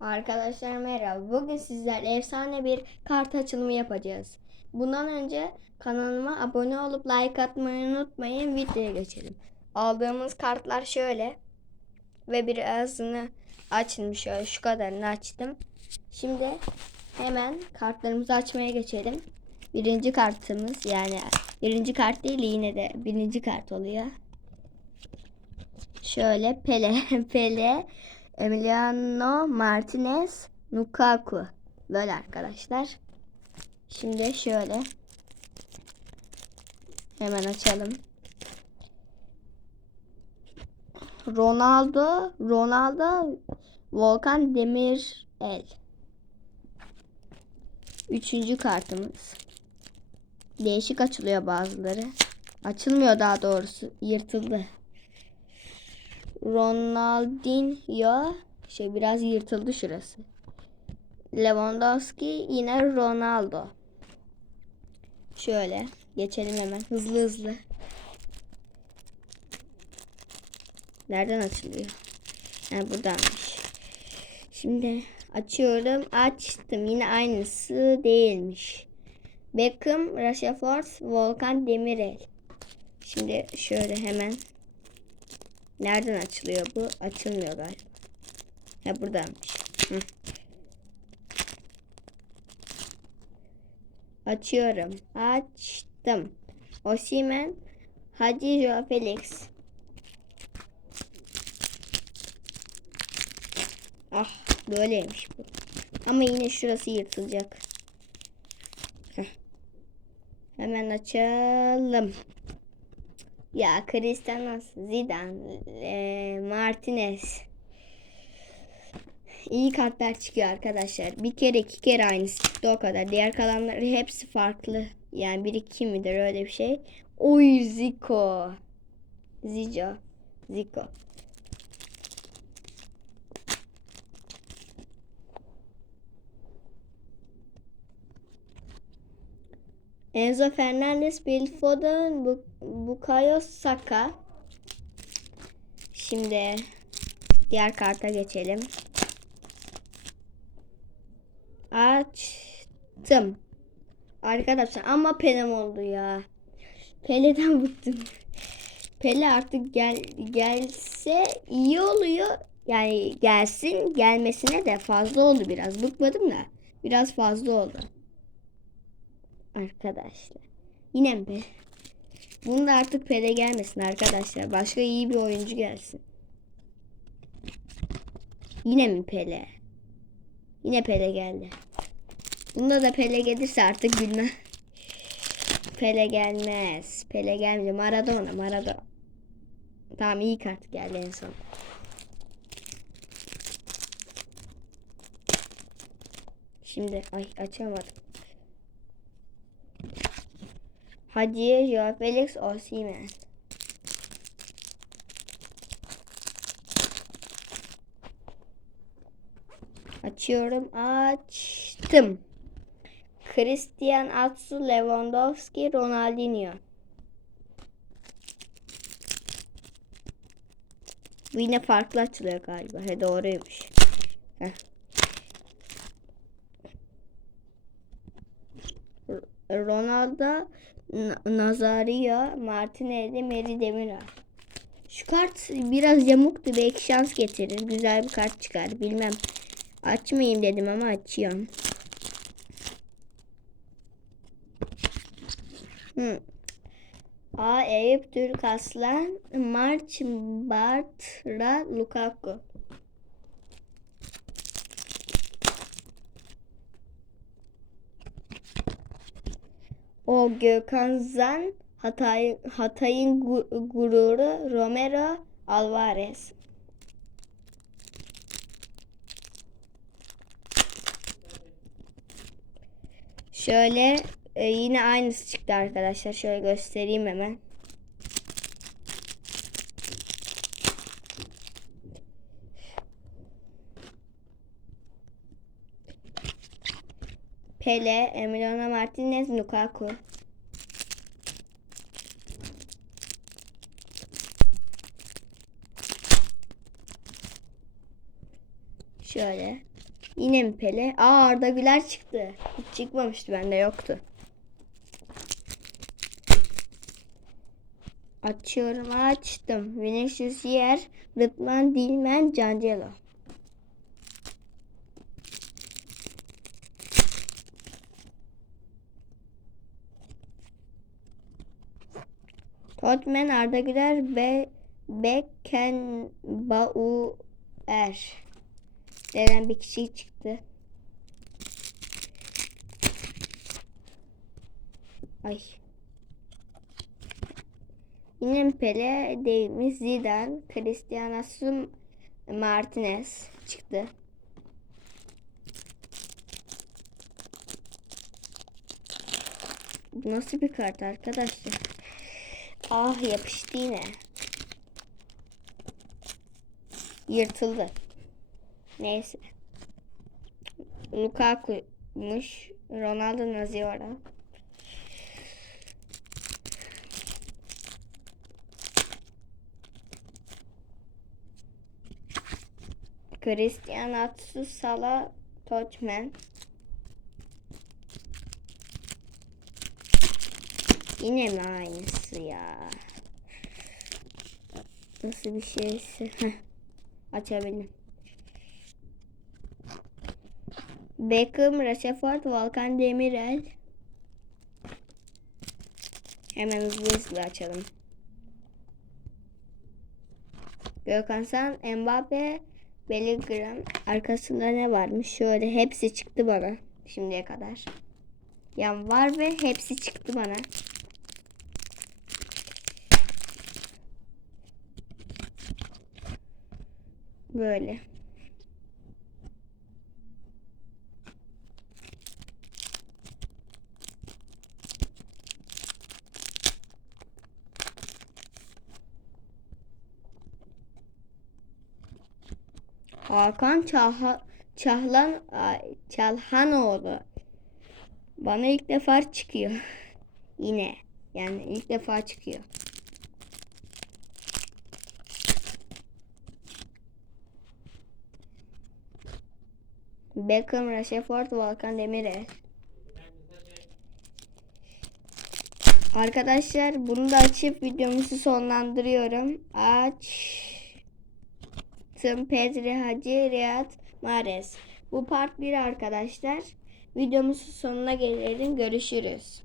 Arkadaşlar merhaba. Bugün sizlerle efsane bir kart açılımı yapacağız. Bundan önce kanalıma abone olup like atmayı unutmayın. Videoya geçelim. Aldığımız kartlar şöyle. Ve birazını açtım şöyle şu kadarını açtım. Şimdi hemen kartlarımızı açmaya geçelim. Birinci kartımız yani birinci kart değil yine de birinci kart oluyor. Şöyle Pele, Pele, Emiliano Martinez, Lukaku. Böyle arkadaşlar. Şimdi şöyle. Hemen açalım. Ronaldo, Ronaldo, Volkan Demirel. Üçüncü kartımız. Değişik açılıyor bazıları. Açılmıyor daha doğrusu. Yırtıldı. Ronaldinho şey biraz yırtıldı şurası. Lewandowski yine Ronaldo. Şöyle geçelim hemen hızlı hızlı. Nereden açılıyor? Ha buradanmış. Şimdi açıyorum. Açtım. Yine aynısı değilmiş. Beckham, Rashford, Volkan Demirel. Şimdi şöyle hemen Nereden açılıyor bu? Açılmıyor galiba. Ha buradaymış. Hı. Açıyorum. Açtım. Osimen, Hacı Joao Felix. Ah böyleymiş bu. Ama yine şurası yırtılacak. Heh. Hemen açalım. Ya Cristiano, Zidane, e, Martinez. İyi kartlar çıkıyor arkadaşlar. Bir kere iki kere aynısı çıktı o kadar. Diğer kalanları hepsi farklı. Yani biri kim midir öyle bir şey. Oy Zico. Zico. Zico. Enzo Fernandez, Bill Foden, Bu- Bukayo Saka. Şimdi diğer karta geçelim. Açtım. Arkadaşlar ama Pelem oldu ya. Pele'den bıktım. Pele artık gel gelse iyi oluyor. Yani gelsin gelmesine de fazla oldu biraz. Bıkmadım da biraz fazla oldu. Arkadaşlar. Yine mi? Bunu da artık Pele gelmesin arkadaşlar. Başka iyi bir oyuncu gelsin. Yine mi Pele? Yine Pele geldi. Bunda da Pele gelirse artık bilmem. Pele gelmez. Pele gelmedi. Maradona, Maradona. Tamam iyi kart geldi en son. Şimdi ay açamadım. Hadi Joao Felix Osimhen. Açıyorum. Açtım. Christian Atsu, Lewandowski, Ronaldinho. Bu yine farklı açılıyor galiba. He doğruymuş. Heh. Ronaldo, Nazario, Martinelli, Meri Demiral. Şu kart biraz yamuktu. Belki şans getirir. Güzel bir kart çıkar. Bilmem. Açmayayım dedim ama açıyorum. Hı. A. Eyüp Türk Aslan, Març Bartra, Lukaku. O Gökhan Zan, Hatay, Hatay'ın gu- gururu Romero Alvarez. Şöyle e, yine aynısı çıktı arkadaşlar. Şöyle göstereyim hemen. Pele, Emiliano Martinez, Lukaku. Şöyle. Yine mi Pele? Aa Arda Güler çıktı. Hiç çıkmamıştı bende yoktu. Açıyorum açtım. Vinicius Yer, Rıdvan Dilmen, Cancelo. Totmen Arda Güler ve Beckenbauer denen bir kişi çıktı. Ay. Yine Pele, Davis, Zidane, Cristiano Martinez çıktı. Bu nasıl bir kart arkadaşlar? Ah yapıştı yine. Yırtıldı. Neyse. Lukaku'muş. Ronaldo Naziora. Christian Atsu Sala Tottenham. Yine mi aynısı ya? Nasıl bir şeyse. Heh. Açabildim. Beckham, Rashford, Volkan Demirel. Hemen hızlı hızlı açalım. Gökhan San, Mbappe, Bellingham. Arkasında ne varmış? Şöyle hepsi çıktı bana şimdiye kadar. Yan var ve hepsi çıktı bana. Böyle. Hakan Çah Çahlan Çalhanoğlu. Bana ilk defa çıkıyor. Yine. Yani ilk defa çıkıyor. Beckham, Rashford, Volkan Demirel. Arkadaşlar bunu da açıp videomuzu sonlandırıyorum. Açtım Pedri Hacı Riyad Mahrez. Bu part 1 arkadaşlar. Videomuzun sonuna gelelim. Görüşürüz.